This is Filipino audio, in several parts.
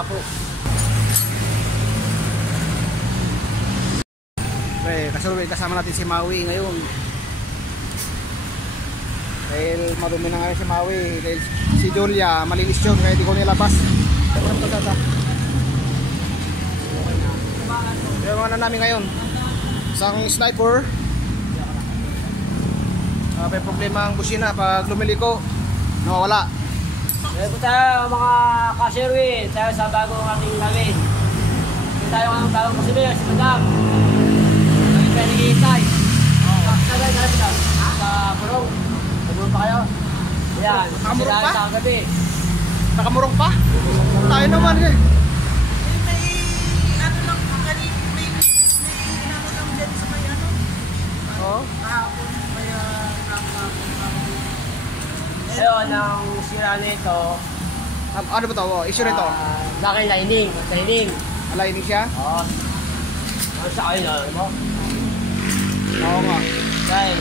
Baka po. Okay, kasama natin si Maui ngayon. Dahil madumi na nga si Maui. Dahil si Julia malinis yun kaya di ko nilabas. Yung ano namin ngayon, isang sniper. May problema ang busina pag lumiliko, nawawala. Hello po tayo mga ka-sherwin, tayo sa bagong ating gawin. Tayo ang bagong kusinero, si Madam. Lagi tayo nag-iintay. Sagay na lang sa Purong. Nagmurong pa kayo? Ayan, Nakamurong pa? Sa gabi. Nakamurong pa? Tayo naman eh. May ano lang, may inanong dyan sa may ano. Oo. Kahapon, may Ayun, ang sira nito. Ano ba ito? Issue nito? Laki lining. Aligning siya? Oo. Ano sa kayo na, ano mo? Oo nga. Dahil,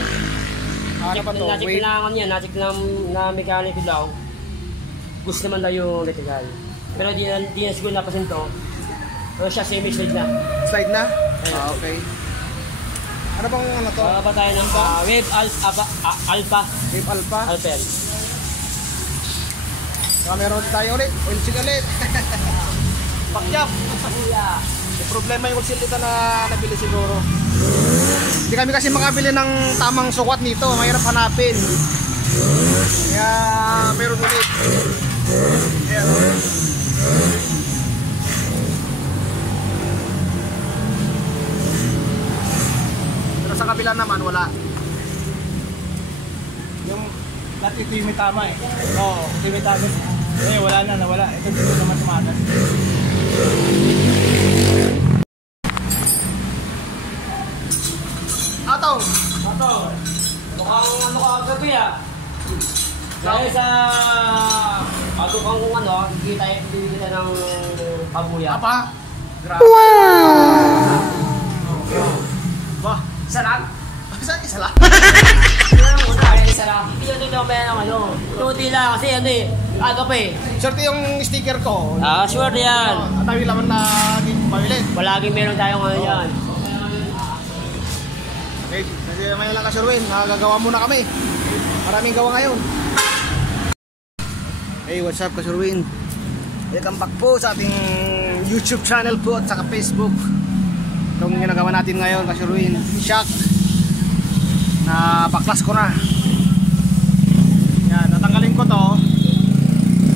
Ano pa ito? nacheck Wait. lang niya, nacheck lang na mechanic lang. Gusto naman daw yung electrical. Pero di na siguro napasin to. Pero siya semi-slide na. Slide na? Okay. Ano bang ano to? Baka tayo ng Wave Alpha. Wave Alpha? Alpha. Saka meron tayo ulit. Oil seal ulit. Pakyap. May problema yung oil seal dito na nabili siguro. Hindi kami kasi makabili ng tamang sukat nito. Mahirap hanapin. Kaya meron ulit. Ayan. Pero sa kabila naman wala. yung dati ito yung may tama eh. Oo. Ito yung may tama. Eh, wala na, nawala. Ito dito naman tumatas. Atong! Ito. Mukhang ano ka gabi ah. Dahil sa kung ano, kita ng kabuya. Apa? Grabe. Bah, Sarap. isa lang. Ay, sarap. Hindi yun ito may ano. Tuti lang kasi ano eh. Aga pa eh. Swerte yung sticker ko. Sure yan. At tayo laman na di pabilit. Palaging meron tayong ano yan. Okay, kasi may lang ka Sherwin, nakagagawa muna kami. Maraming gawa ngayon. Hey, what's up ka Sherwin? Welcome back po sa ating YouTube channel po at saka Facebook. Itong ginagawa natin ngayon ka Sherwin, shock. Na baklas ko na. Yan, natanggalin ko to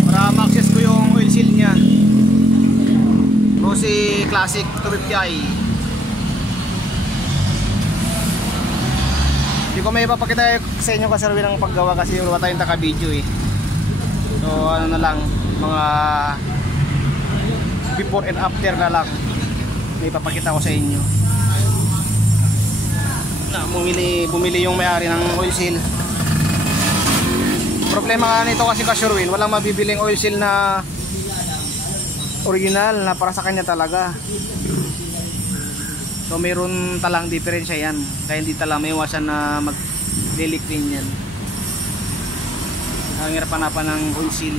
para ma-access ko yung oil seal niya. Rossi Classic 250i. Hindi ko may ipapakita sa inyo kasi Sherwin ang paggawa kasi wala tayong taka-video eh. So ano na lang, mga before and after na lang may ipapakita ko sa inyo. Na bumili yung may-ari ng oil seal. Problema nga nito kasi Sherwin, walang mabibiling oil seal na original na para sa kanya talaga. So mayroon talang diferensya yan. Kaya hindi talang may iwasan na mag-delic din yan. Ang hirap hanapan ng oil seal.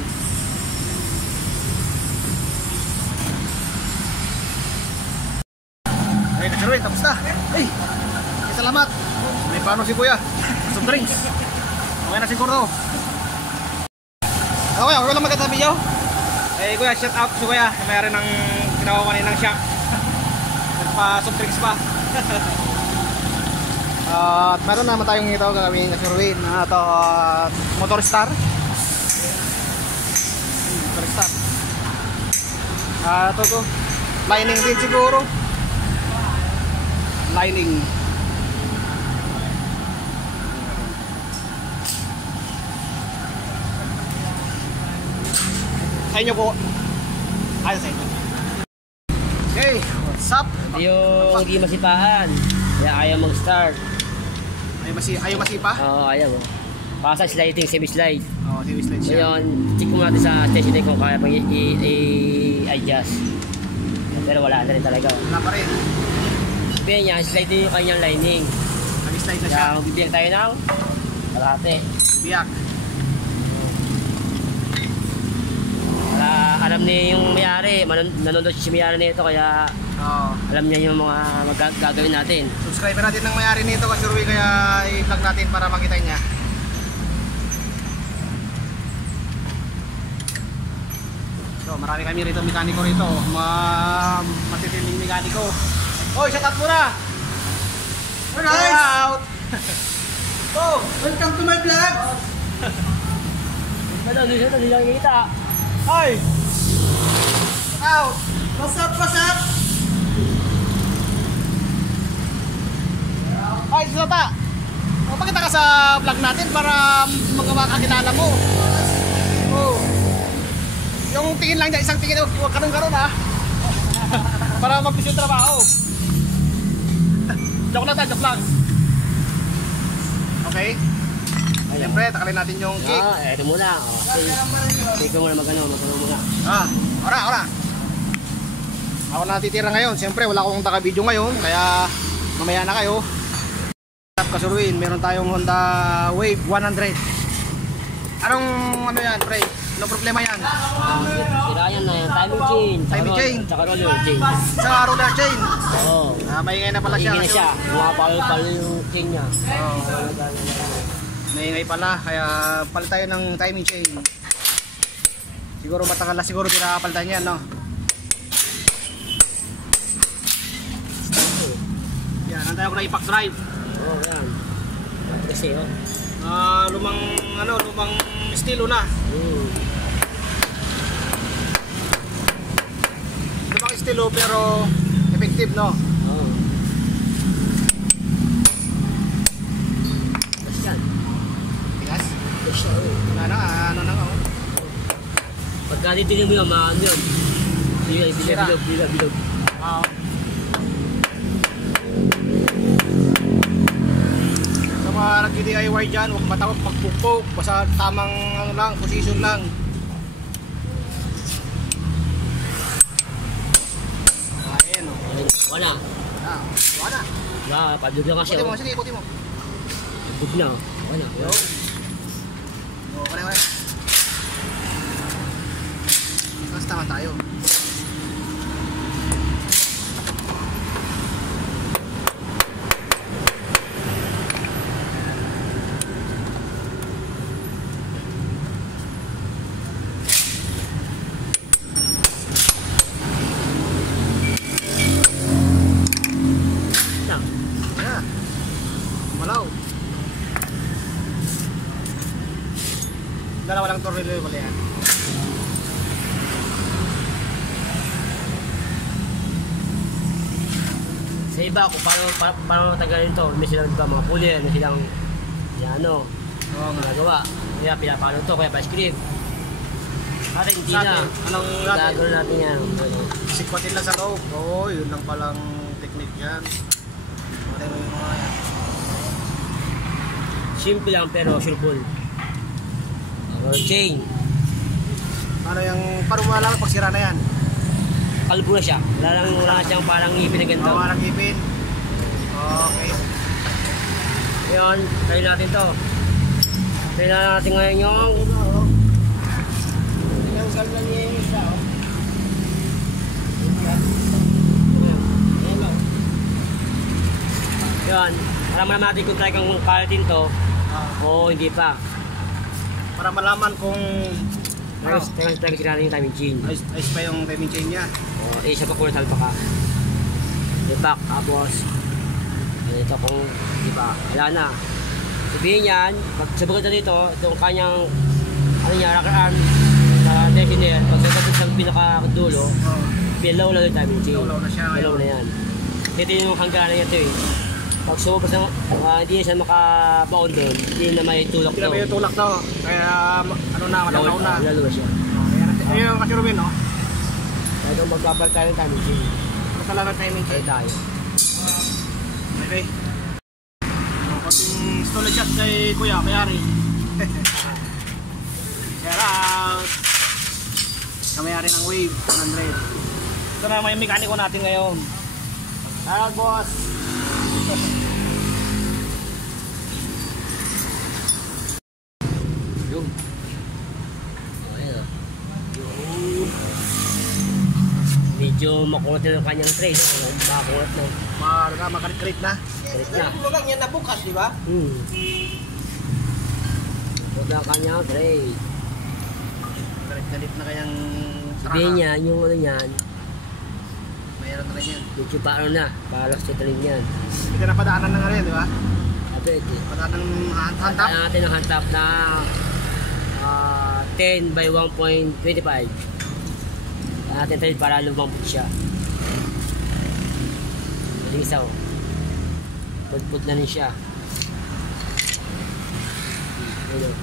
Ay, Sherwin, tapos na. Hey, salamat. May paano si Kuya? Some drinks. Okay na siguro. Okay, ako lang magkatabi nyo. Eh, Kuya, shout out si Kuya. Mayroon ng ginawa kaninang siya. Nagpa-soft drinks pa. At meron naman tayong ito gagawin na Sherwin. Ito, Motor Star. Motor Star. Ito to. Lining din siguro. Lining. Sa inyo po. Ayos sa inyo. Okay, what's up? Yung hindi masipahan. Kaya ayaw mag-start. Ayaw masipa? Oo, ayaw. Pasa sliding, semi-slide. Oo, semi-slide So siya. yun, check mo natin sa station kung kaya pang i-adjust. Pero wala na rin talaga. Wala pa rin. Sabihin niya, slide din yung kanyang lining. Nag-slide na siya. Kaya magbibigyan tayo ng kalahati. Biyak. Para alam niya yung may-ari, nanonood si may-ari nito kaya alam niya yung mga gagawin natin. Subscriber natin ng may-ari nito kasi Ruin, kaya i-vlog natin para makita niya. So, marami kami rito mekaniko rito, matitiling mekaniko. Oy, shout out muna! Hey guys! Out! Oh, Welcome to my vlog! Madam, hindi lang kita. hi! Out! What's up, what's up? Ay, Sota! O, pakita ka sa vlog natin para makakilala mo. Oh. Yung tingin lang dyan, isang tingin, huwag ka nung gano'n ha. Para mapis yung trabaho. Joke lang tayo, joke lang. Okay? Siyempre, takalin natin yung cake. Ito muna. Cake mo muna magano muna. Ora. Ako na natitira ngayon. Siyempre, wala akong taka-video ngayon. Kaya, mamaya na kayo. Kasuruin, meron tayong Honda Wave 100. Anong ano yan, pre? Anong problema yan? Sira yan na yan. Timing chain. Tsaka roller chain. Sa roller chain. Oo. Maingay na pala siya. Maingay na siya. Palo yung chain niya. Maingay pala. Kaya palit tayo ng timing chain. Siguro matagal na siguro pinapalitan yan, no? Yan, nantay ako na impact drive. Oo, yan. Kasi, oh. Lumang estilo na. Lumang estilo pero effective, no? Oo. Tapos yan. Tigas? Tapos siya, oh. Wala na, ano na nga, oh. Pagka titignan mo yun, maano yun. Bilog. Sa mga nag-DIY dyan, huwag matawag magpupok, basta tamang ano lang, position lang. Ayan, oh. Wala. Wala. Padug lang kasi, Puti oh. mo, sige, puti mo. Bug na, oh. Wala. Wala. Basta naman tayo. Malaw. Dalawa lang tornilyo pala yan. Sa iba, kung paano matagalin ito, may silang iba, mga puller, may silang ano, ginagawa. Kaya pinapalo ito, kaya pa-script. At hindi Sa na. atin, anong Gagawin natin yan. sikwatin lang sa loob. Oo, yun lang palang technique yan. Ano yung mga yan? Simple lang pero sureball. Roller chain. Paano mo alam pag sira na yan? Kalbo na siya. Wala siyang parang ngipin na ganito. Parang ipin. Okay. Ngayon, try natin to. Try na natin ngayon yung Lang yung isa, oh. Yan. Malaman natin kung try kang kalitin to o hindi pa. Para malaman kung Try natin yung timing chain. ayos pa yung timing chain niya. Isa pa kung salpa ka. Ipak, tapos ito kung di ba, wala na. Sabihin yan, pag sabagot na dito, itong kanyang rocker arm sa tensioner, pag sabagot sa pinakadulo, pilaw lang yung timing chain. Pilaw na siya ngayon. Pilaw na yan. Ito yung hangganan niya ito eh. Pag sumabas na, hindi siya makabaon doon, hindi na may tulak Hindi na daw. may tulak daw. Kaya ano na, malalaw na. Lalo siya. Ayun yung kasi Ruben, no? Kaya itong magkabal tayo ng timing chain. Basta lang ang timing Kaya chain. tayo. Okay. Konting stole shot kay Kuya, mayari. Shout out! Kamayari ng Wave 100. Ito na may mekaniko natin ngayon. Shout out, boss! Yung. Oh, ayan. Yung. medyo makulot na yung kanyang tray. Makakulot na. Makalit na. Kulit na. Pero lang yan nabukas, di ba? Kulot na ang kanyang tray. Kalit na kayang Sabihin niya, yung ano niyan, mayroon na rin yan. medyo paano na, palos sa tray niyan. Hindi ka na padaanan na nga rin, di ba? Pwede. Padaanan ng hand-tap. Kaya natin ang hand tap na 10 by 1.25. Kaya natin trade para lumambot siya. Yung isa o. Pudpud na rin siya. Ayun.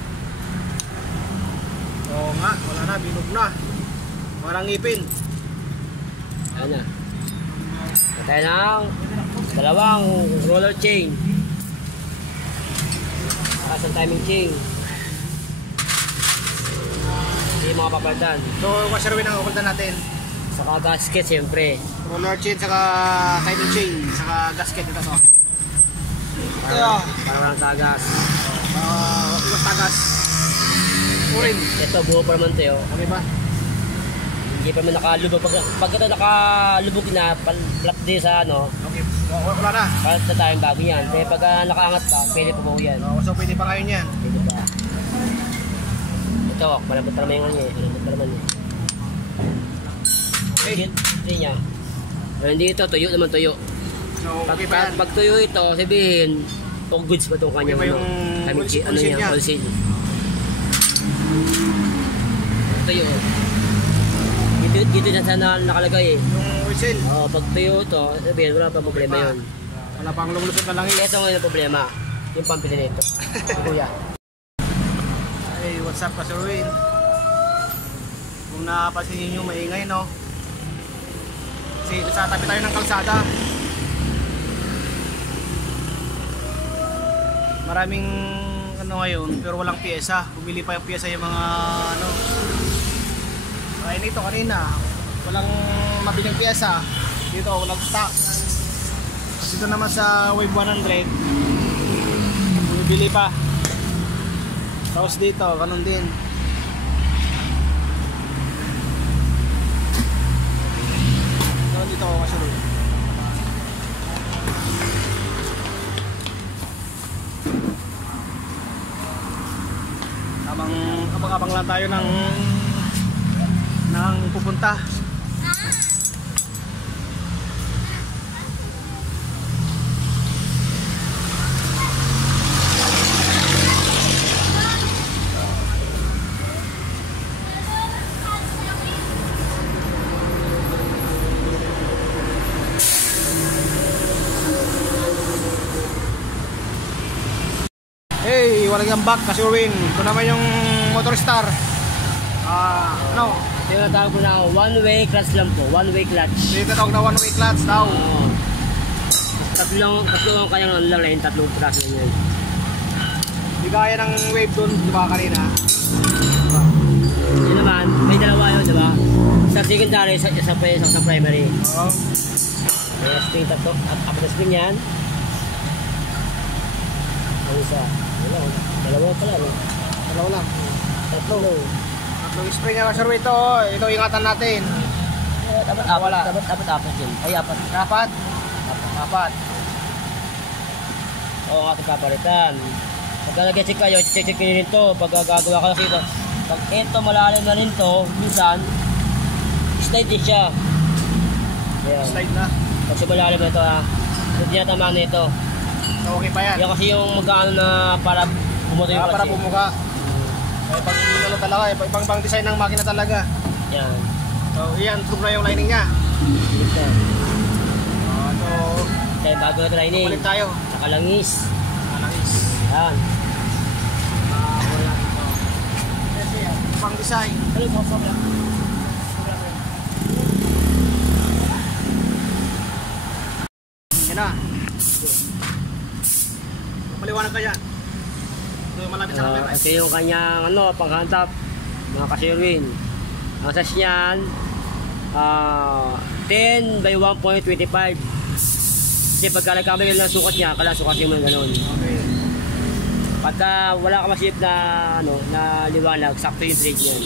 Oo nga, wala na, binog na. Walang ngipin. Ayan na. Patay ng dalawang roller chain. Saka sa timing chain. Hindi mga papalitan. So, washer wheel ang kukultan natin. Saka gasket siyempre. Roller chain, saka timing chain, saka gasket ito to. Para walang tagas. Iwas tagas. Urin. Ito buo pa naman ito. Okay ba? Hindi pa naman nakalubog. Pag ito nakalubog na, flat din sa ano, Okay. Wala na. palit na tayong bago yan. Kaya pag nakaangat pa, pwede po yan. So, pwede pa ngayon yan. Pwede pa. Ito, malambot pa naman yung ano eh. Malambot pa naman eh. Okay. Hindi niya. Pero hindi ito, tuyo naman tuyo. So, Pag, okay pa yan. pag tuyo ito, sabihin, all goods pa itong kanyang Okay pa yung ano all niya, seal niya. all seal. Tuyo. Dito na sana nakalagay eh. Yung whistle. Pag tuyo ito, sabihin, wala pa problema yun. Wala pang lumusot na langis. Ito ngayon ang problema. Yung pampili nito. Kuya. Hey, what's up, Pastor Win? Kung napapansin nyo, maingay, no? Kasi sa tabi tayo ng kalsada. Maraming ano ngayon, pero walang pyesa. Bumili pa yung pyesa yung mga ano. Kaya nito kanina, walang mabiling pyesa. Dito, walang stock. Dito naman sa Wave 100, bumibili pa. Tapos dito, ganun din. Ganun dito ako kasi rin. Abang-abang lang tayo ng pupunta. Hey, walang back kasi Urwin. Ito naman yung Motor Star. Ano? Tinatawag ko na one-way clutch lang po. One-way clutch. Dito tawag na one-way clutch daw. Tatlo ang kanyang online, tatlong praso niyan. Di kaya ng Wave dun, di ba kanina? Yun naman, may dalawa yun, di ba? Sa secondary, sa primary. Oo. May spring tatlo, at apat na spring yan. Ang isa, dalawa pala, no? Dalawa lang. Tatlo. Tatlong spring na Sir Win ito. Ito ingatan natin. Dapat apat yun. Ay, apat. Apat. Oo, ating kapalitan. Pagka nag-check kayo, check nyo rin ito. Pag gagawa ka kasi, pag ito malalim na rin ito, minsan, slide din siya. Ayan. Slide na. Pag sa malalim na ito, hindi na tamaan na ito. So, okay pa yan. Yan kasi yung magkano na para bumuto yung Para klase. bumuka. Kaya pag ano talaga, ibang design ng makina talaga. Yan. So, iyan, true na yung lining niya. Ito. So, Kaya bago na training. balik tayo. Saka langis. Langis. Yan. Wala ito. Kasi yan, pang design. Ano po, sobra? Yan na. Maliwanag ka yan. Ito yung malapit sa camera. Ito yung kanyang panghantap, mga kasirwin. Ang size niyan, 10 by 1.25. Kasi pagka nagkamali ng sukat niya, kailangan sukat yung mga ganun. Okay. Pagka wala ka masilip na, na liwanag, sakto yung trade niyan.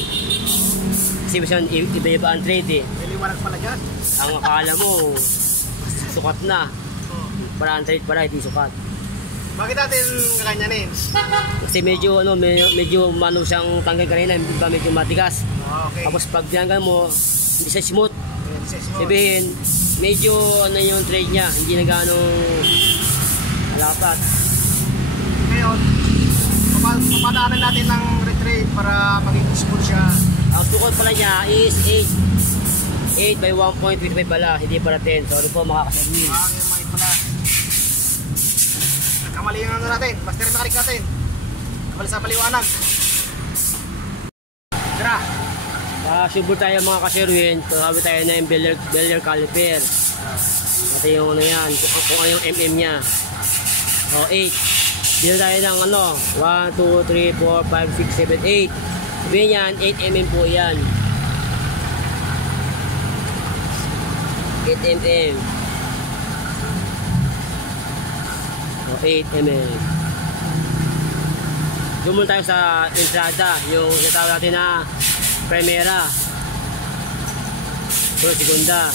Kasi minsan iba-iba ang trade eh. May maliwanag pala dyan. Ang akala mo, sukat na. Para ang trade pala, hindi sukat. Bakit natin kakanyanin? Kasi medyo medyo mano siyang tanggal kanina, hindi ba medyo matigas. Okay. Tapos pag tinanggal mo, hindi siya smooth. Sabihin, medyo ano yung trade niya, hindi na ganong alapat. Ngayon, papadaanan natin ng retrade para maging smooth siya. Ang sukot pala niya is 8 by 1.25 pala, hindi pala 10. Sorry po mga kaserwin. Yung mali pala. Nagkamali yung ano natin, master mechanic natin. Kamali sa paliwanag. Tara! Subol tayo mga kaserwin, tawag tayo na yung Beller caliper. Ito yung ano yan, kung ano yung mm niya. O 8. Dito tayo ng ano, 1, 2, 3, 4, 5, 6, 7, 8. Sabihin yan, 8mm po yan. 8mm. O 8mm. Doon muna tayo sa entrada, yung natawag natin na primera. So, segunda.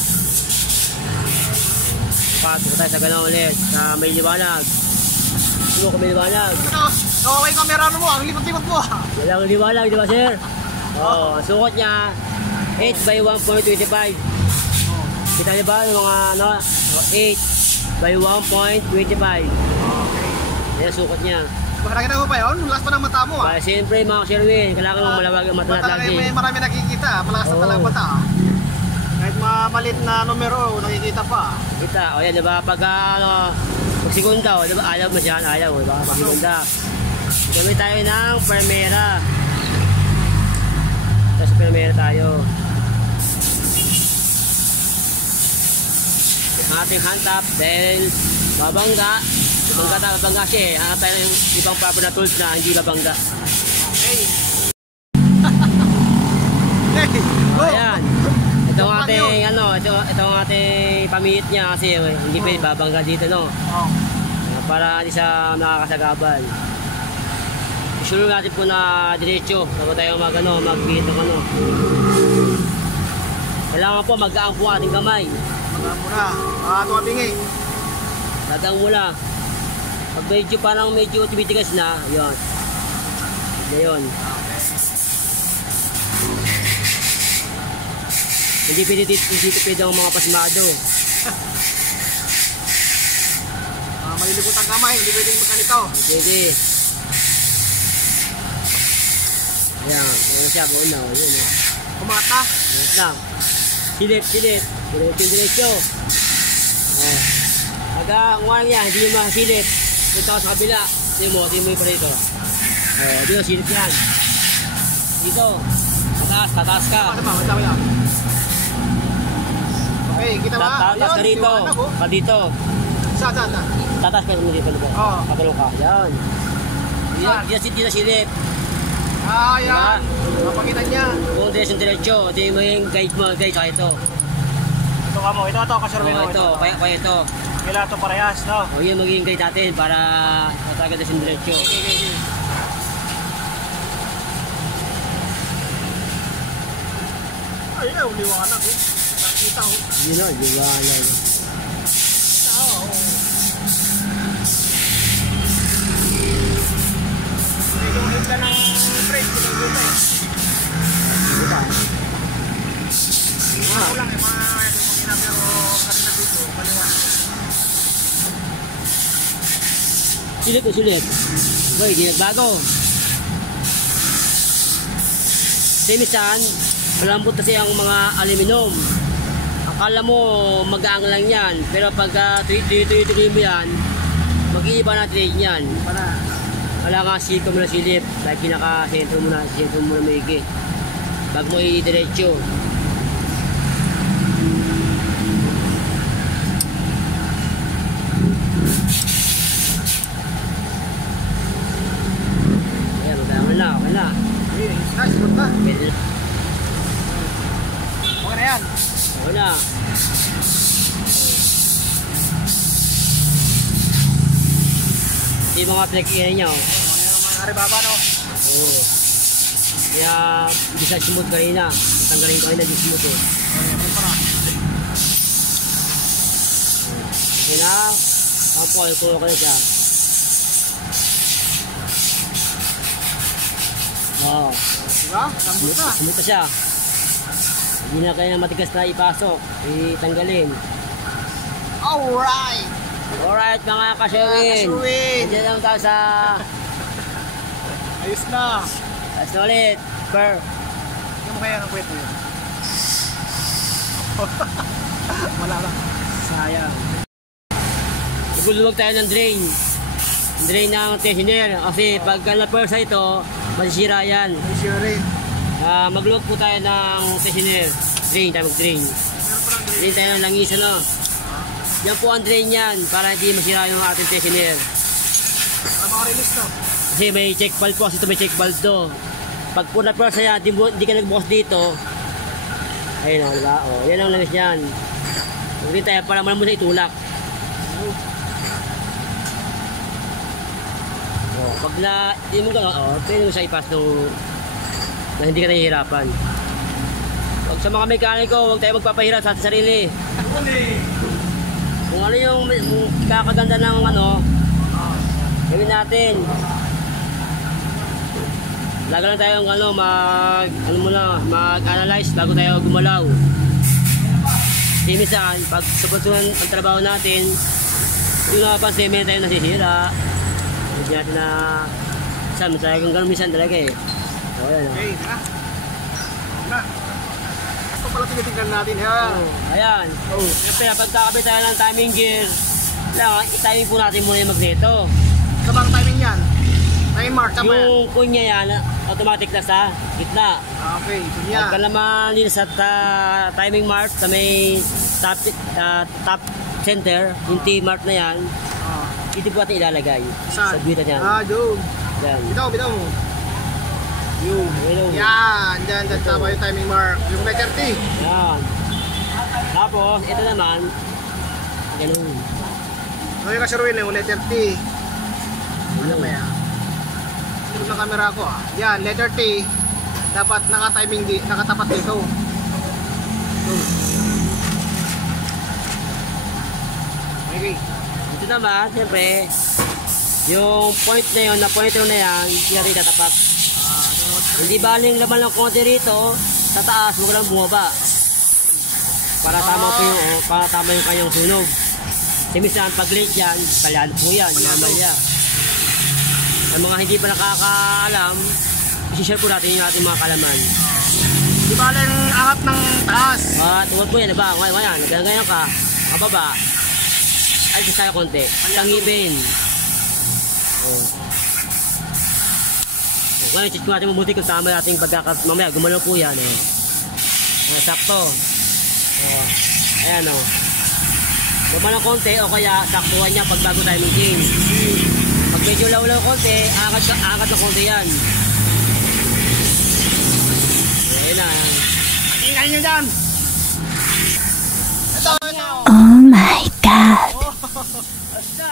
Patok tayo sa gano'n ulit, sa may liwanag. Ano kung may liwanag? Okay, kamera mo, ang lipat-lipat mo. Walang liwanag, di ba sir? Oo, ang sukot niya 8 by 1.25. Kita niyo ba yung mga ano, 8 by 1.25. Okay. Yan ang sukot niya. Nakita mo pa yun? Last pa ng mata mo ah. Siyempre mga Sherwin, kailangan mong malawag ang mata Talaga lagi. may marami nakikita, malakas na talaga mata ah. Kahit mamalit na numero, nakikita pa. Kita, o yan, di ba? Pag ano, pag segunda, o, di ba? Ayaw mo dyan, ayaw, di ba? Pag segunda. Gamit tayo ng primera. Tapos primera tayo. Ang ating hand tap, dahil babangga. Babangga siya eh. Hanap tayo ng ibang proper na tools na hindi babangga. Hey! Hey! Go! Ayan. Ito ang ating, ano, ito ang ating pamihit niya kasi hindi pwede babangga dito, no? Oh. Para hindi siya nakakasagabal. Isulong natin po na diretso bago tayo mag-bihit ng ano. Kailangan po mag-aang po ating kamay. Magaan mo na. Tumabingi. Dadang mula. Pag medyo tumitigas na, yun. Ngayon. Hindi pwede ang mga pasmado. Malilipot ang kamay, hindi pwedeng magkanikaw. Pwede. Ayan, ayan siya, buo na. Ayan, eh. Kumakat na. Ayan lang. Silip. Diretso. Oh. Pag ang niya, hindi nyo makasilip. Punta ka sa kabila. Tingin mo yung pa rito. Oh, dito, silip yan. Dito. Tataas ka. Wala. Okay, kita ba? Tataas ka rito. Pa dito. Saan? Tataas ka dito. Oo. Patulong ka. Yan. Dito silip. Yan. Mapakitan niya. Kung diretso. Ito yung maging guide mo. Guide ka ito. Ito ka mo. Ito, kasurvey mo. Ito. Kaya ito. Kailangan ito parehas, no? O yun magiging guide natin para matagad na diretso. Okay. Ayun, liwanag eh. Nakita ko. Yun o, liwanag. Medyo higla ng trade ko ng dito eh. Diba? Ako lang eh, mga pagina pero kanina dito, maliwanag. Sulit. Boy, di nagbago. Simisan, malambot kasi ang mga aluminum. Akala mo mag-aang lang yan, pero pag tuloy mo yan, mag-iiba na trade yan. Wala nga silip mo na silip, dahil pinaka-sentro mo na maigi. Bago mo i-diretso. Ayan, okay na. Nice, good ba? Pwede na. Okay na yan. Okay na. Ito yung mga pinag-iinan niya. Mga aribaba, no? Oo. Kaya hindi siya smooth kanina. Tanggalin ko kanina di smooth eh. para. Okay na. Tampo, ito ko na siya. Oo. Diba? Lambot na. Sumuta siya. Hindi na kaya matigas na ipasok. Itanggalin. Alright! Alright mga ka-Sherwin. Diyan lang tayo sa... Ayos na. Ayos na ulit. Per. Hindi mo kaya ng kwento yun. Wala lang. Sayang. Nagululuwag tayo ng drain. Drain ng tensioner. Kasi pagka na-persa ito, masisira yan. Ayos yun rin. Magluwag po tayo ng tensioner. Drain tayo mag-drain. Drain tayo ng langis ano. Yan po ang drain yan para hindi masira yung ating tensioner. Para makarelease to. Kasi may check valve po kasi ito may check valve to. Pag po na-persa yan, hindi ka nagbukas dito. Ayun o, diba? O, yan ang langis yan. Magdin tayo para mo na itulak. O, pag na, hindi mo gano'n, o, pwede mo siya ipas na hindi ka nahihirapan. Huwag sa mga mekaniko, huwag tayo magpapahirap sa ating sarili. Kung ano yung kakaganda ng ano, gawin natin. Lagi lang tayong ano, mag-analyze bago tayo gumalaw. Kasi minsan, pag subutunan ang trabaho natin, yung napansin, may tayo nasisira. Hindi natin na, minsan, ganun minsan talaga eh. So, ayan o. Okay, na. Na. Ito pala tinitingnan natin. Ayan. Siyempre, pagkakabit tayo ng timing gear, i-timing po natin muna yung magneto. Sa bang timing yan? Time mark, tama yan? Yung kunya yan, automatic na sa gitna. Okay, ito niya. Pagka naman din sa timing mark sa may top center, yung T-mark na yan, ito po natin ilalagay. Saan? Sa guhita niyan. Doon. Yan. Bitaw mo. Yung, hello. Yan, dyan tama yung timing mark. Yung letter T. Yan. Tapos, ito naman, ganun. So yung kasaruin yung letter T. Ano ba yan? Ito ng camera ko Yan, letter T. Dapat nakatapat dito. Okay. Ito naman, siyempre, yung point na yun, na pointer na yan, yan rin tatapat. Hindi baling laman ng konti rito, sa taas, huwag lang bumaba. Para tama po yung, para tama yung kanyang sunog. Kasi minsan, pag late yan, kalyano po yan, mamaya. Ang mga hindi pa nakakaalam, isi-share po natin yung ating mga kalaman. Di ba lang angat ng taas? Tuwad po yan, diba? Ngayon, nagganyan ka, makababa. Ay, sasaya konti. Tangibin. Ngayon, check natin mabuti kung tama natin pagkakas. Mamaya, gumalaw po yan. Sakto. Ayan o. Baba ng konti o kaya saktuhan niya pag bago tayo mag-change. Pag medyo law-law konti, angat na konti yan. Ayan na. Tingnan nyo dyan! Ito! Oh my God! Basta!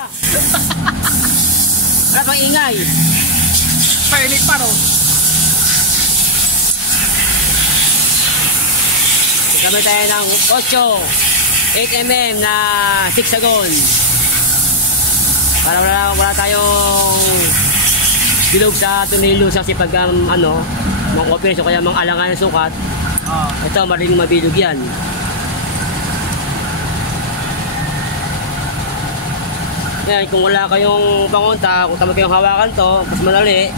Wala pang ingay. Painit pa ro. Gamit tayo ng 8mm na 6-agon. Para wala tayong bilog sa tunilo sa sipag mga operation kaya mga alangan ng sukat. Ito maring mabilog yan. Ngayon, kung wala kayong pangunta, kung tama kayong hawakan to, mas madali,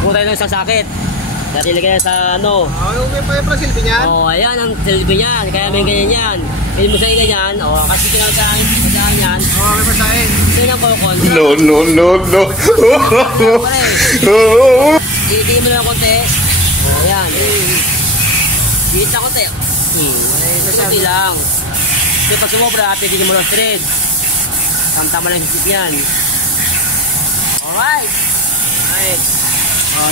kung tayo ng isang sakit. Dati ilagay na sa Yung may pa yung silbi niyan? ayan ang silbi niyan, kaya may ganyan yan. Pwede mo sa ganyan, kasi kinagkaan yan. May pasahin. Ito yung kokon. No. Hindi mo na konti. Ayan. Dito konti. Konti lang. Kasi pag sumobra, pwede mo lang thread. Tama lang yung yan. Alright.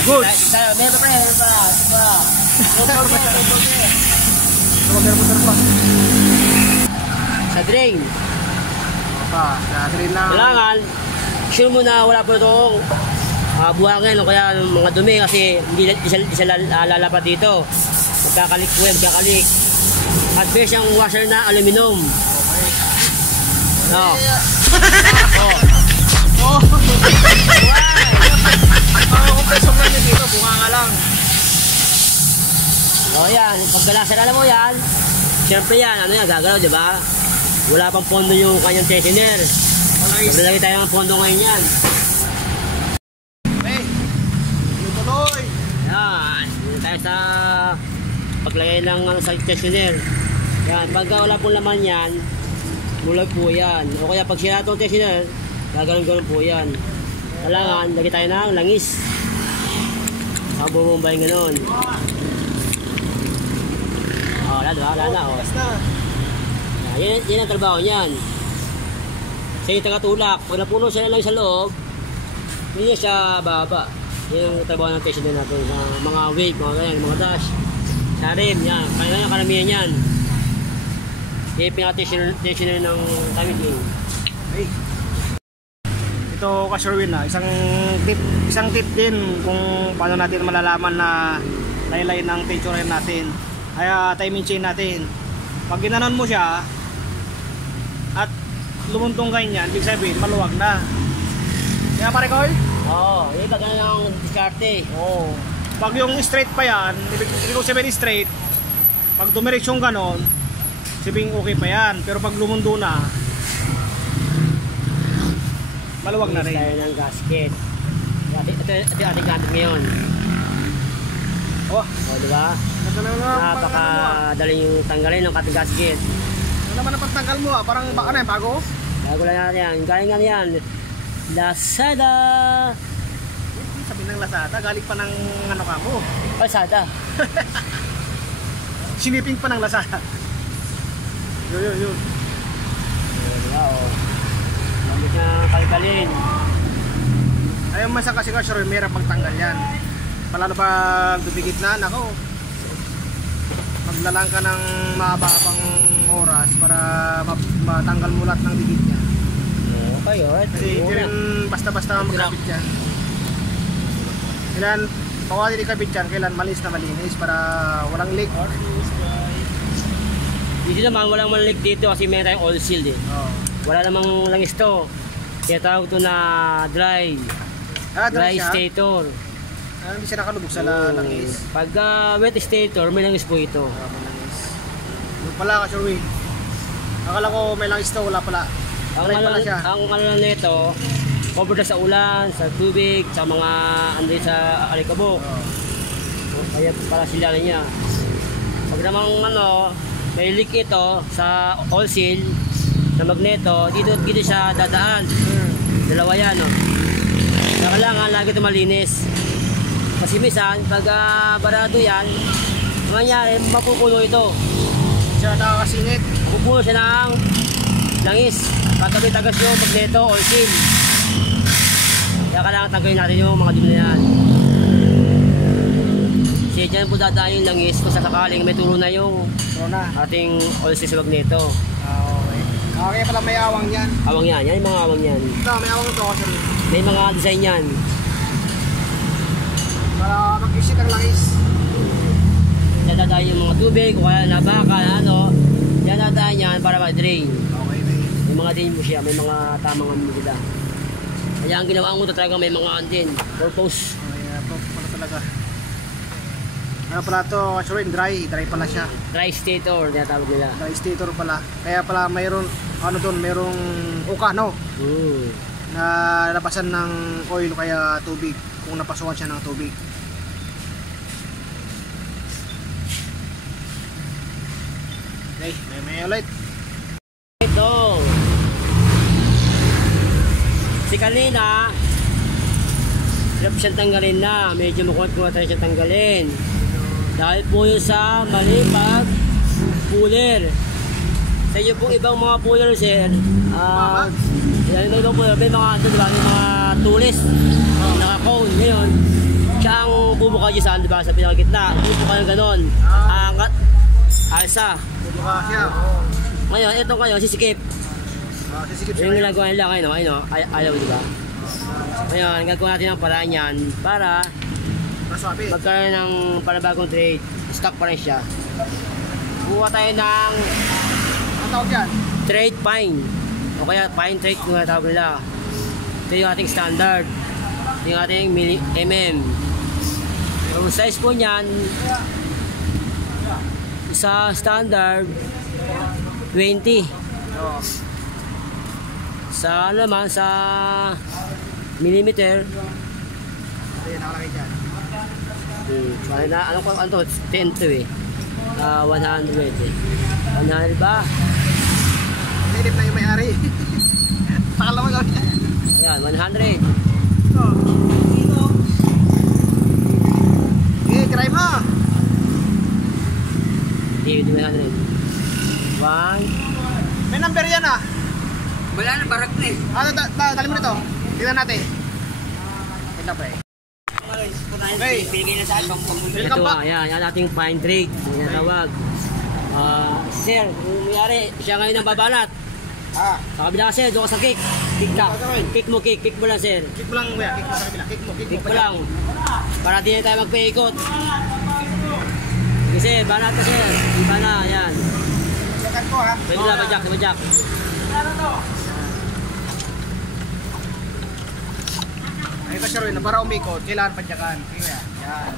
Good. Meron pa. Sa drain. Natin lang. Kailangan, sure mo na wala po itong buhangin o kaya mga dumi kasi hindi siya lalapat dito. Magkakalik po yan, magkakalik. At meron siyang washer na aluminum. No. Oh. Mga kompresyon lang yun dito, bunga nga lang. O yan, pagkalasan alam mo yan, siyempre yan, ano yan, gagalaw, di ba? Wala pang pondo yung kanyang tensioner. Maglalagay tayo ng pondo ngayon yan. Okay, tuloy. Yan, dito tayo sa paglagay ng ano, sa tensioner. Yan, pagka wala pong laman yan, bulag po yan. O kaya pag sira itong tensioner, gagano'n po yan. Kailangan, lagay tayo ng langis. Bumubay gano'n. O, wala na. O. Yan ang trabaho niyan. Sa yung tagatulak, pag napuno siya lang sa loob, hindi niya siya baba. Yan ang trabaho ng tensioner natin. Mga wake, mga ganyan, mga dash. Sa rim, yan. Kaya yung karamihan yan. Yan yung pinaka-tensioner ng timing game. Hey. Ito ka-Sherwin na, isang tip din kung paano natin malalaman na laylay ng tensioner natin. Kaya timing chain natin. Pag ginanon mo siya at lumuntong ganyan, ibig sabihin maluwag na. Kaya pare Koy? Oo, yung iba ganun ang diskarte. Oo. Pag yung straight pa yan, ibig sabihin straight, pag dumiretsyong ganon, sabihin okay pa yan. Pero pag lumundo na, maluwag na rin. Tayo ng gasket. Ito yung ating gamit ngayon. Oh, O, diba? Napakadali yung tanggalin ng ating gasket. ano naman ang pagtanggal mo parang baka na yung bago? Bago lang natin yan. Galing nga yan. Lazada! Sabi ng Lazada, galing pa ng ano ka mo. Lazada. Siniping pa ng Lazada. Yun. Diba, o. Gamit na kalkalin. Ayaw man sa kasi ka sure, may pagtanggal yan. Palalo pag dumigit na, nako. Maglalang ka ng mahabang oras para matanggal mo lahat ng digit niya. Okay, alright. Kasi hindi rin basta-basta magkabit yan. Kailan, pawali ikabit yan, kailan malis na malinis para walang leak. Dito naman, walang manlik dito kasi meron tayong oil seal eh. Oh. Wala namang langis to. Kaya tawag ito na dry. Dry siya. stator. Hindi siya nakalubog sa langis. Pagka wet stator, may langis po ito. Langis. Yung pala ka sure. Akala ko may langis to, wala pala. Ang ano lang nito, cover na sa ulan, sa tubig, sa mga andun sa alikabok. Kaya para sila niya. Pag namang ano, may leak ito sa oil seal na magneto, dito siya dadaan. Dalawa yan, no. Kaya kailangan lagi ito malinis. Kasi minsan, pag barado yan, mangyari, mapupuno ito. Siya nakakasingit. Mapupuno siya ng langis. Pagkabit-agas yung magneto o seal. Kaya kailangan tanggalin natin yung mga dumi na yan. Kasi dyan po dadaan yung langis kung sasakaling may tulo na yung ating oil seal sa magneto. Okay. Okay pala may awang yan. Awang yan. Yan yung mga awang yan. Ito, may awang ito kasi. May mga design yan. Para mag-isip ang langis. Dadaan yung mga tubig, o kaya na baka, ano. Yan dadaan yan para ma-drain. Okay, may. May mga drain mo siya, may mga tamang ano sila. Kaya ang ginawa mo talaga may mga andin, purpose. Okay, ito pala talaga. Ano pala ito, sure, dry pala siya. Dry stator, tinatawag nila. Dry stator pala. Kaya pala mayroon, ano doon, mayroong ukano na labasan ng oil o kaya tubig kung napasukan siya ng tubig. Okay, may ulit. Ito. Si kanina, hirap siyang tanggalin na. Medyo makuha tayo siyang tanggalin. Dahil po yun sa mali pag-puller. Sa inyo pong ibang mga puller, sir. Yan yung ibang puller. May mga, diba, may mga tulis. Naka-cone. Ngayon, siya ang bubuka dyan saan, diba? Sa pinakagitna. Bubuka yung ganon. Angat. Alsa. Bubuka siya. Ngayon, ito kayo, sisikip. Sisikip siya. Yung ginagawa nila ngayon, ayaw, diba? Ngayon, gagawin natin ang paraan yan para Maswabe. magkaroon ng panabagong trade. Stock pa rin siya. Buha tayo ng Ang tawag yan? trade pine. O kaya pine trade kung tawag nila. Ito yung ating standard. Ito yung ating mm. Yung size po niyan, sa standard, 20. Oo. Sa ano naman, sa millimeter, Ayan, nakalagay dyan. ano to, 10 to eh. 100 eh. 100 ba? Nailip na yung may-ari. Takal naman gawin yan. Ayan, 100. Sige, try mo. Hindi, 100. 1. May number yan ah. Wala na, barak na eh. Ano, dali mo nito. Tignan natin. Ito pre. Okay. Bigay na sa akin. Welcome Ito, back. ayan ating pine trade. Yung tawag. Sir, kung mayari, siya ngayon ang babalat. Sa kabila sir, doon ka sa kick. Kick ka. Kick mo lang sir. Kick mo lang kuya. Kick mo sa kabila. Kick mo lang. Para di na tayo magpaikot. Sige sir, balat ka sir. Iba na, ayan. Jacket ko ha. May jack. Ay kasi rin, para umikot, kailangan padyakan. Kaya, yan.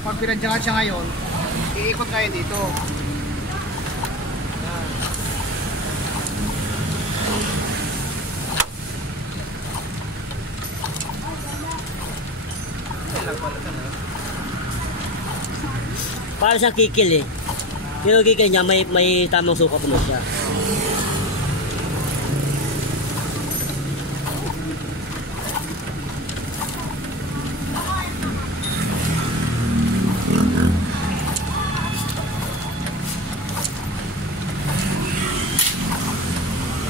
Pag pinadyakan siya ngayon, iikot kayo dito. Yan. Para siyang kikil eh. Yung kikil niya, may tamang sukat naman siya.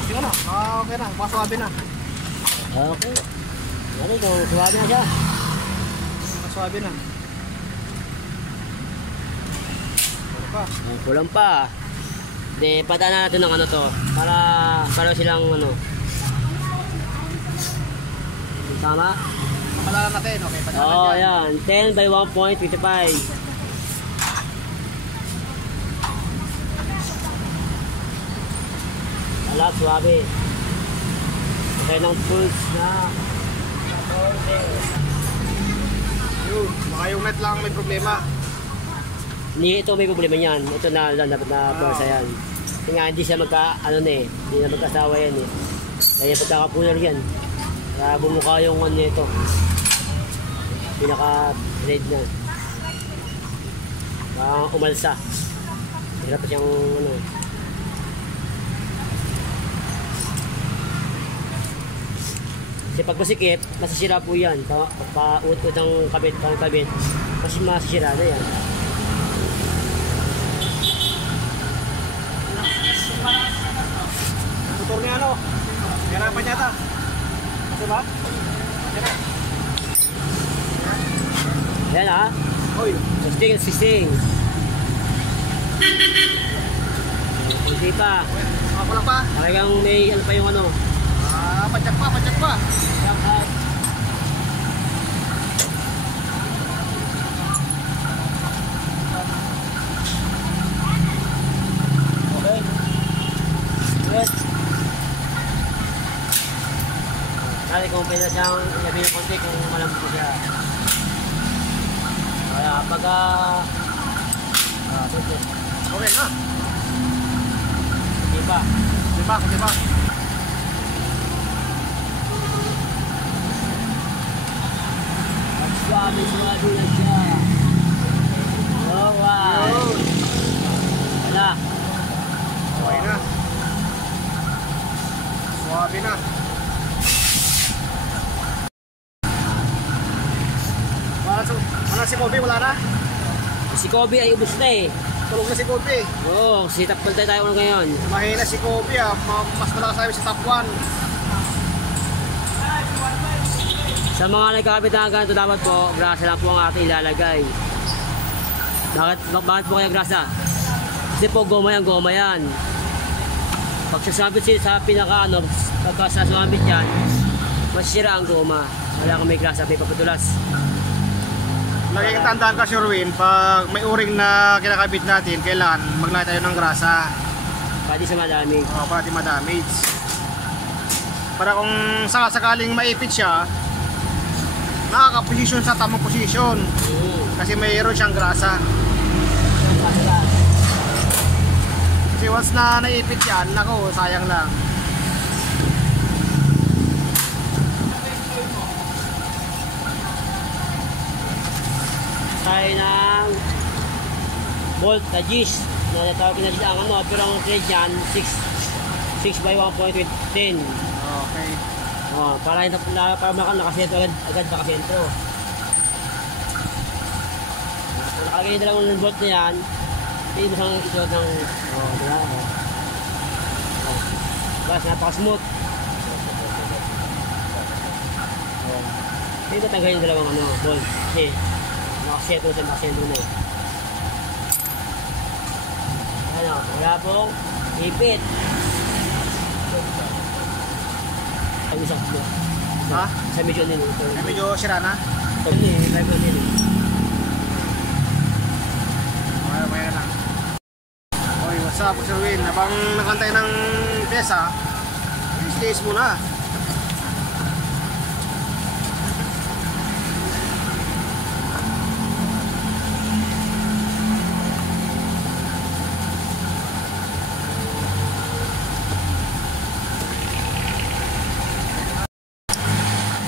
Sige na, okay na, masuwabi na. Okay. Ano kung suwabi na siya. Masuwabi na. Ano pa? Kulang pa. Di, padaanan natin ng ano to. Para silang ano. Tama? Palalan natin, okay, palalan Oo, dyan. yan. 10 by 1.55. Alat, suwabe. Okay ng pulse na. Yun, baka yung net lang may problema. Hindi ito may problema niyan. Ito na dapat na force yan. Kasi nga hindi siya ano na eh. Hindi na magkasawa yan eh. Kaya pagkakapular yan. Kaya bumuka yung ano nito. Pinaka-red na. Umalsa. Hirap pa siyang ano. Kasi pag masikip, masisira po yan. Pa-ut-ut ang kabit, kasi masisira na yan. Motor niya ano? Hirapan yata. Kasi ba? Ayan ha. Hoy, Susting. Hindi pa. makakulang pa. Talagang may ano pa yung ano. Padyak pa. Okay. Good. Kali kung pwede siyang ilabi ng konti kung malambot ko siya. Kaya pagka Okay na. hindi pa. Di ba? Suwabe lang siya. Alright. Wala. Okay na. Suwabe na. Wala si Kobe, wala na. Si Kobe ay ubos na eh. Tulog na si Kobe. Oo, si top tayo ngayon. Mahina si Kobe mas malakas tayo sa top 1. Sa mga nagkakapit na ganito, dapat po, grasa lang po ang ating ilalagay. Bakit po kaya grasa? Kasi po, goma yan. Pag sasabit sa pinaka, pagka sasabit yan, masisira ang goma. Wala kang may grasa, may paputulas. Laging tandaan ka, Sherwin, pag may uring na kinakabit natin, kailangan maglagay tayo ng grasa. Pwede sa madami. Para di ma-damage. Para kung sakaling maipit siya, nakaka-position sa tamang posisyon. Kasi mayroon siyang grasa. Kasi once na naipit yan, nako, sayang lang. Tayo ng bolt na gis na natawag na ang ano, pero ang thread niyan 6 by 1.10. Okay. Para nakasentro agad nakasentro. Nakalagay na lang ng bolt na yan. Hindi mo siyang isuot ng diba? Bas, napaka-smooth. Hindi ko tanggalin yung dalawang bolt. Kasi nakasentro siya, nakasentro na eh. Wala pong ipit. Ang isang bolt. Ha? Sa medyo nito. Medyo sira na? Ito ni, drive natin eh. Maya lang. Okay, what's up, Sherwin? Habang nakantay ng pyesa, stays muna.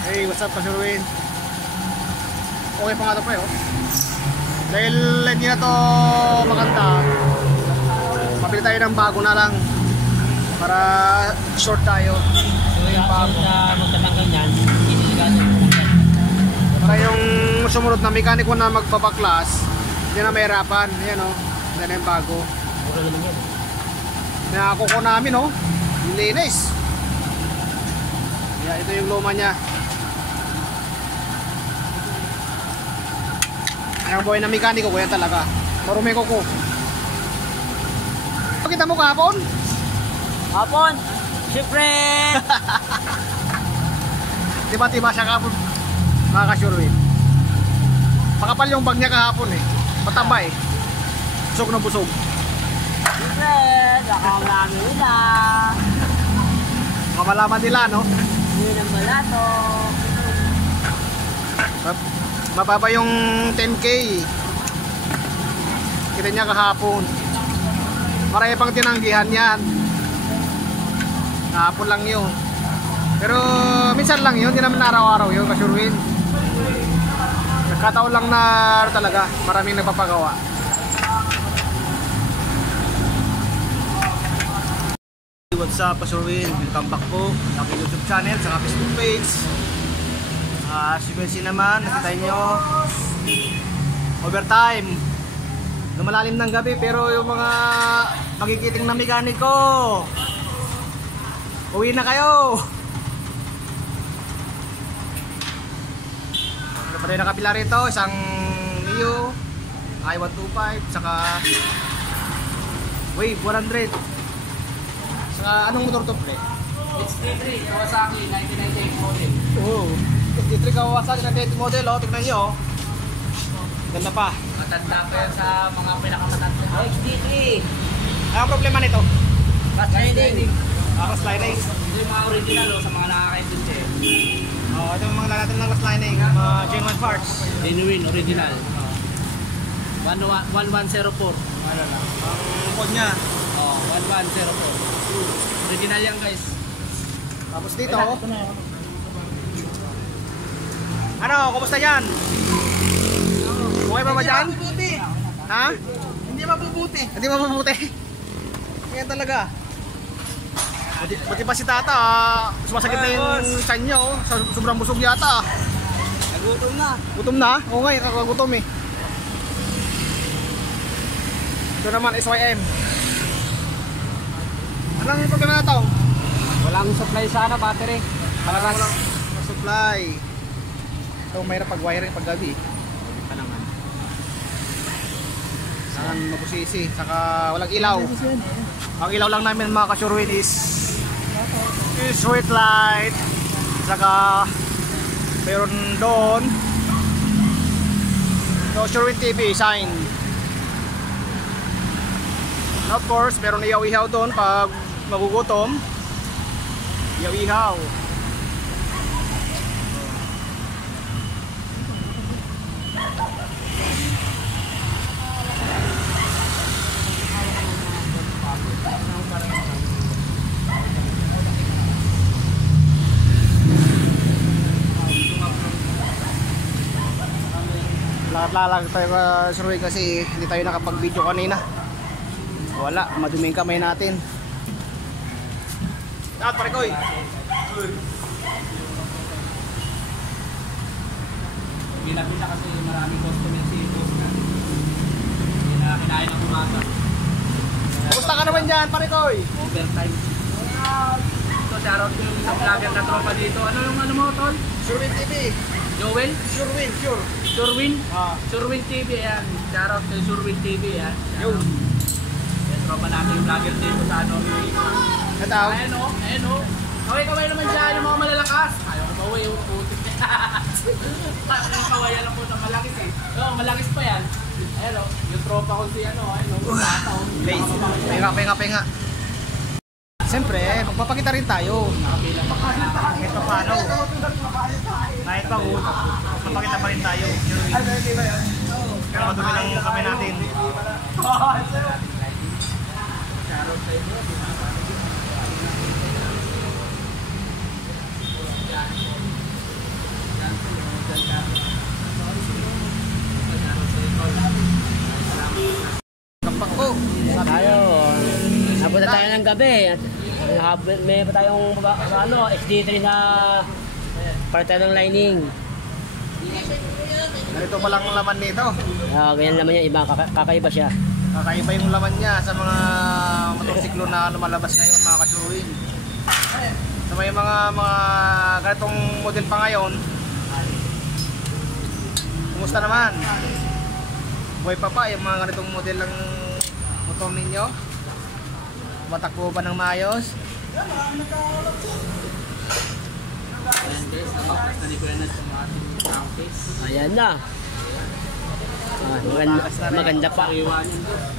Hey, what's up, Sherwin? Okay pa nga ito, pre, oh. Dahil hindi na to maganda, mabili tayo ng bago na lang para short tayo. So yung magtatanggal niyan, ililigado. Para yung sumunod na mekaniko na magpapaklas, hindi na mahirapan. Ayan o, hindi na yung bago. Mura naman yun. Nakakuko namin o, linis. Ito yung luma niya. Ang buhay na mekaniko ko yan talaga. Marumi ko. Pakita mo kahapon? Hapon! Siyempre! Diba siya kahapon? Mga ka-Sherwin. Pakapal yung bag niya kahapon eh. Matambay. Busog na busog. Siyempre! Nakakalaman nila! Mamalaman nila, no? Yun ang balato! Mababa yung 10K. Kita niya kahapon. Marami pang tinanggihan yan. Kahapon lang yun. Pero minsan lang yun. Hindi naman araw-araw yun, ka-Sherwin. Nagkataon lang na talaga. Maraming nagpapagawa. What's up, ka-Sherwin? Welcome back po sa aking YouTube channel, sa Facebook page. As you can see naman, nakita nyo, overtime. Lumalalim ng gabi pero yung mga magigiting na mekaniko, uwi na kayo. Ano pa rin nakapila rito? Isang Mio i125 saka Wave 100. Saka anong motor to, pre? X33, Kawasaki, 1998 model. Oh, X33 Kawasaki na 98 model, oh, tignan nyo, oh. Ganda pa. Matanda pa yan sa mga pinakamatanda. X33! Ang problema nito? Fast sliding. Cross lining. Ito yung mga original sa mga nakakaintindi. Oh, ito yung mga natin ng cross lining, mga genuine parts. Genuine, original. 1104. Ano lang, ang code niya. 1104. Original yan, guys. Tapos dito, ano, kumusta yan? Okay pa ba dyan? Mabubuti. Ha? Hindi mabubuti. Hindi mabubuti. Ganyan talaga. Buti pa si tata, sumasakit na yung tiyan niya, oh. Sobrang busog yata. Nagutom na. Gutom na? Oo nga, kakagutom eh. Ito naman, SYM. Anong problema na ito? Walang supply sana, battery. Walang supply. Ito, mayroon pag-wiring pag gabi. Naman. Saan mabusisi, saka walang ilaw. Ang ilaw lang namin mga ka-Sherwin is street light. Saka mayroon doon So, Sherwin TV, sign. And of course, meron ihaw-ihaw doon pag magugutom. Ihaw-ihaw. Lalag tayo Sherwin kasi hindi tayo nakapag-video kanina. Wala, madumi yung kamay natin. Dapat pare koy. Gila-gila kasi maraming customer si boss natin. Kinain ang umaga. Kumusta ka naman dyan pare koy? Overtime. Ito, shoutout ko yung isang vlogger na tropa dito. Ano yung ano mo, tol? Sherwin TV. Joel? Sherwin, sure. Surwin? Ah. Surwin TV, yan. Shoutout kay Surwin TV, yan. Yo. Yan, tropa natin yung vlogger dito sa ano. Kataw. Ayan o, ayan o. Kaway-kaway naman dyan yung mga malalakas. Ayaw ko maway yung putik. Kawayan lang po na malakis eh. Oo, malakis pa yan. Ayan o, yung tropa ko si ano, ayan o. Penga. Siyempre, magpapakita rin tayo. Kahit pa paano. Kahit pa good, magpapakita pa rin tayo. Pero madumi lang yung kamay natin. Kampak ko. Tayo, napunta tayo ng gabi. May pa tayong ano, SD3 na parte ng lining. Ganito pa lang ang laman nito. Ganyan naman yan, iba, kakaiba siya. Kakaiba yung laman niya sa mga motorsiklo na lumalabas ngayon mga ka-Sherwin. Sa may mga ganitong model pa ngayon. Kumusta naman? Buhay pa yung mga ganitong model ng motor ninyo? Matakbo ba ng maayos? Ayan na. Maganda pa.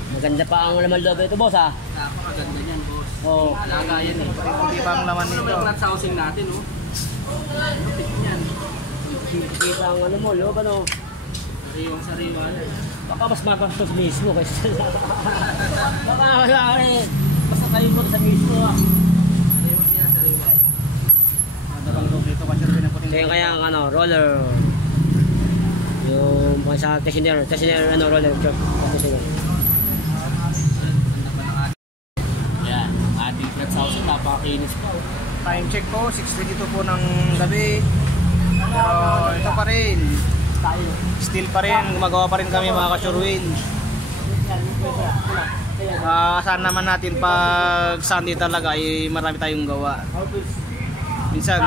Maganda pa ang laman loob ito, boss, ha? Napakaganda niyan, boss. Oo. Lagayan eh. Hindi pa ang laman Ito nito. yung flat housing natin, oh. Lupit niyan. Kita ang ano mo, loob, ano? Sariwang-sariwa yan. Baka mas mapastos mismo kasi. Baka wala ka eh. Basta kayo mo sa mismo, ha? Sariwa yan, sariwa. Ano bang loob dito ka-Sherwin ang puting? Kaya kaya ang ano, roller. Yung mga sa Tessiner, ano, roller truck. Tessiner. Yan, ang ating flat housing, napakakinis pa. Time check po, 6:22 po ng gabi. Pero ito pa rin. Tayo. Still pa rin, gumagawa pa rin kami mga ka-Sherwin. Saan naman natin pag Sunday talaga ay marami tayong gawa. Minsan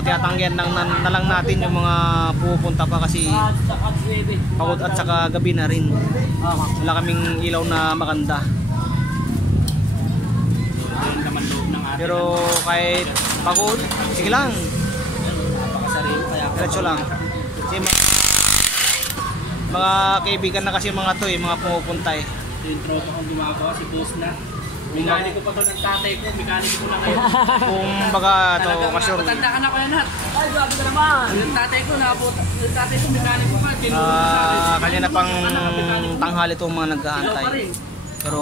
tinatanggihan na lang natin yung mga pupunta pa kasi pagod at saka gabi na rin. Wala kaming ilaw na maganda. Yung laman loob ng ating Pero kahit pagod, sige lang. napakasariwa. Kaya Diretso lang. Kasi mga kaibigan na kasi mga to mga pumupunta eh. ito yung tropa kong gumagawa, si boss na. Mekaniko pa to ng tatay ko, mekaniko ko na kayo. Kung baga to Talagang ka-Sherwin. matanda ka na kaya nahat. Ay, grabe ka naman! Yung tatay ko, yung tatay ko, mekaniko pa. Tinuro ko sa akin. Kanya na pang tanghali itong mga Ilaw nag-aantay. pa rin. Pero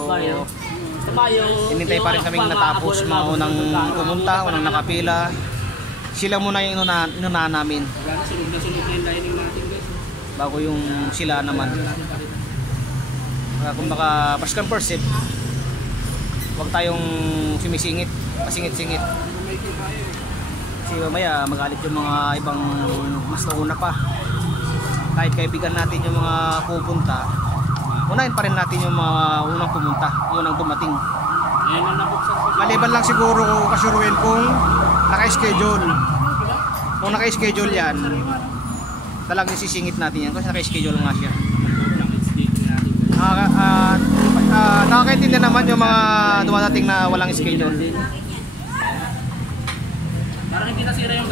Tama yung... hinintay pa rin kaming natapos mga unang pumunta, unang nakapila. Sila muna yung inunahan namin Wala na, sunog na yung lining natin, guys. bago yung sila naman. Kung baka first come first serve, huwag tayong sumisingit, pasingit-singit. Kasi mamaya magalit yung mga ibang mas nauna pa. Kahit kaibigan natin yung mga pupunta, unahin pa rin natin yung mga unang pumunta, unang dumating. Ayan ang nabuksan ko. Maliban lang siguro ka-Sherwin kung naka-schedule. Kung naka-schedule yan, talagang sisingit natin yan kasi naka-schedule nga siya. Nakakaintindi naman yung mga dumadating na walang schedule. Parang hindi nasira yung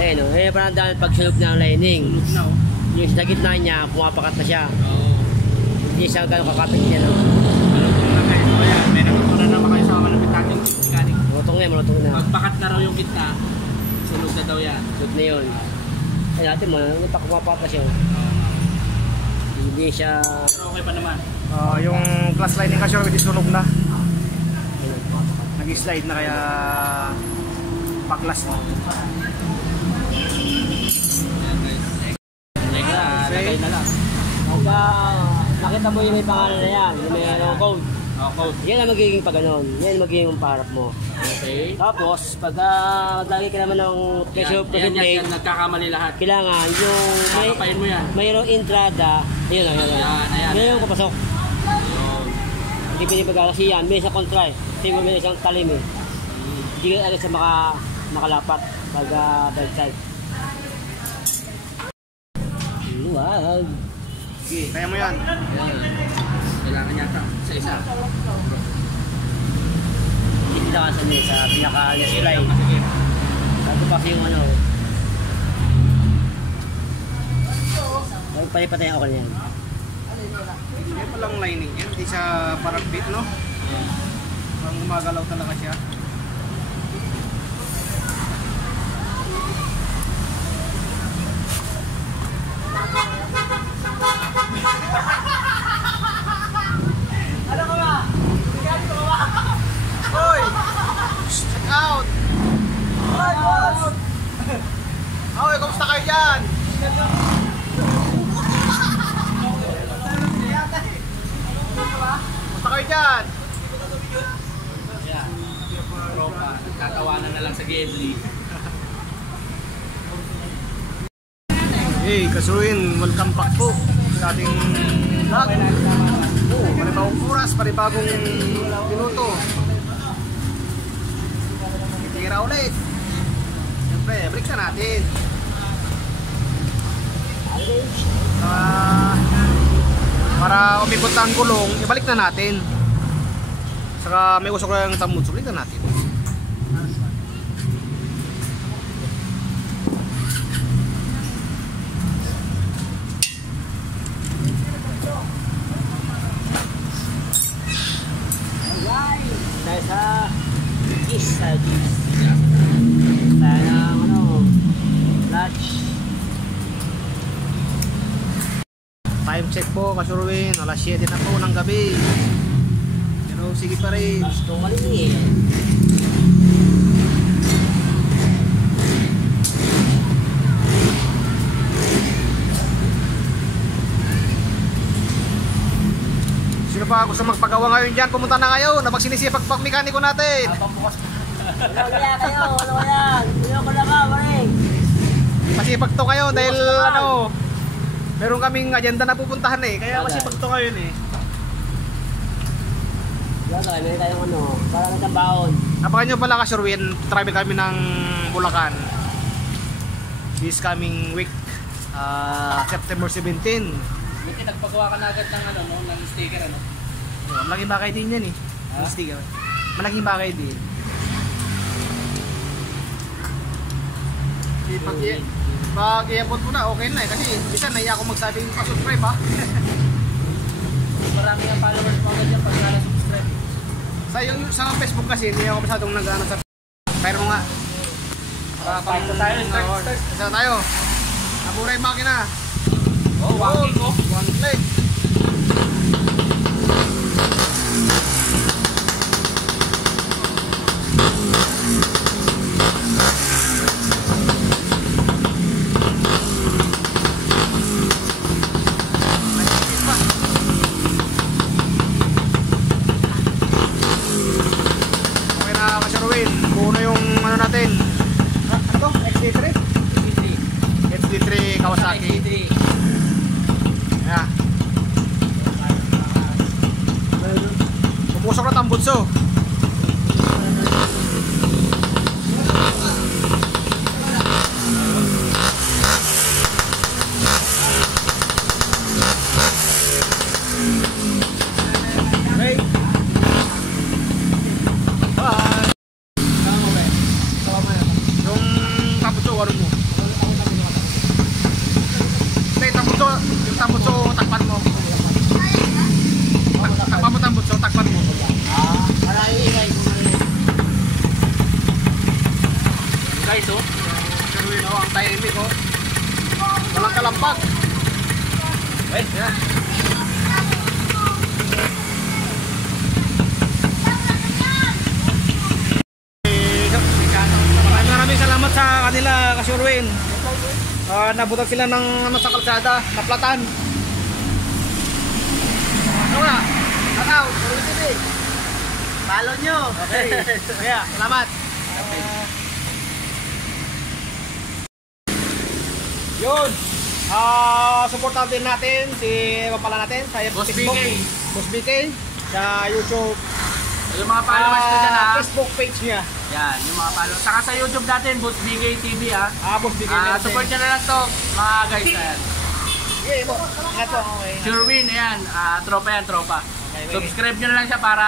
Ayun o, pa na dahil pagsunog ng lining. sunog na, oh. Yung sa gitna niya, pumapakat na siya. Oo. Hindi siya gano'ng kakapit niya. No? Malutong na guys. O yan, may natutunan naman kayo sa malapit natin mechanic. Malutong na. Pagpakat na raw yung gitna, sunog na daw yan. Good na yun. Ay natin mo, pumapakat na siya. Hindi siya... Pero okay pa naman. Yung glass lining kasi already sunog na. Nag-slide na kaya paklas na. Ayan guys. Lagay na lang. Pagka nakita mo yung may pangalan na yan, yung may code. Code. Yan ang magiging pag ganun. Yan ang magiging parap mo. Okay. Tapos, pagka maglagay ka naman ng pressure Yan, plate, nagkakamali lahat. kailangan yung Kakapain mo yan. mayroong entrada, yun lang. Ayan. Yan yung papasok. Yun. Hindi pinipagala kasi yan, may isang kontray. Kasi may isang talim eh. Hindi ka agad sa makalapat pag bike side. Wow. Sige. Kaya mo yan. Ayan. Kailangan yata sa isa. Hindi na kasi sa pinaka-slide. Bago pa kasi yung ano. Patay ako na yan. Hindi palang lining yan. Hindi siya parang bit, no? Parang gumagalaw talaga siya. Hoy! Check out! Hoy, kumusta kayo dyan? Kumusta kayo dyan? Ayan. Tropa. Nagtatawanan na lang sa Ghibli. Hey, Kasuin, welcome back po sa ating vlog. Panibagong oras, panibagong minuto. Tira ulit. Siyempre, break na natin. Para umibot ang gulong, ibalik na natin. Saka may usok lang tamud, sulit na natin. Dahil sa kiss, dahil ano, clutch. Time check po, Kasurwin, alas 7 na po ng gabi. Pero sige pa rin. Gusto ko rin eh. Sino pa gusto magpagawa ngayon dyan? Pumunta na ngayon na magsinisipag mekaniko natin. Ano kaya kayo? Ano kaya? Ano ko na ka, maring? Masipag to ngayon dahil ano, meron kaming agenda na pupuntahan eh. Kaya masipag to ngayon eh. Yan tayo, meron tayong ano, parang isang baon. Napakan nyo pala, Kasurwin, travel kami ng Bulacan this coming week, September 17. Buti nagpagawa ka na agad ng ano, no, ng sticker ano. Malaking bagay din yan eh. Yung sticker. Malaking bagay din. Pag i-upload ko na, okay na eh. Kasi bisa naiya ako magsabing pa-subscribe ha. Marami ang followers mo agad yan pag na-subscribe. Sa Facebook kasi, hindi ako masyadong nag-ano sa... Pero nga. Start na tayo, start. Start tayo. Naburay yung makina. Oh, walking oh. One click. Okay na, Kasurwin. Puno yung ano natin. Ano to? XD3? XD3 Kawasaki. Ayan. Pumusok na tambutso. Okay. Bye. Yung tambutso, ano mo? Stay tambutso. palpak. Wait, yan. Maraming salamat sa kanila, Kasurwin. Nabutag sila ng ano sa kalsada, naplatan. Ano nga? Tataw, Follow nyo. okay. Kaya, salamat. Yun. Supportan din natin si mapala natin sa Boss Facebook. BK. Boss BK sa YouTube. Yung mga followers ko dyan ha. Facebook page niya. Yan, yung mga followers. Saka sa YouTube natin, Boss BK TV ha. Boss BK. Support nyo na lang to, mga guys. Ayan. Okay, mo. Ingat po. Okay. Sherwin, ayan. Tropa yan, tropa. Okay. Subscribe nyo na lang siya para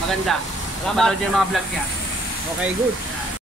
maganda. Salamat. Manood nyo yung mga vlog niya. Okay, good.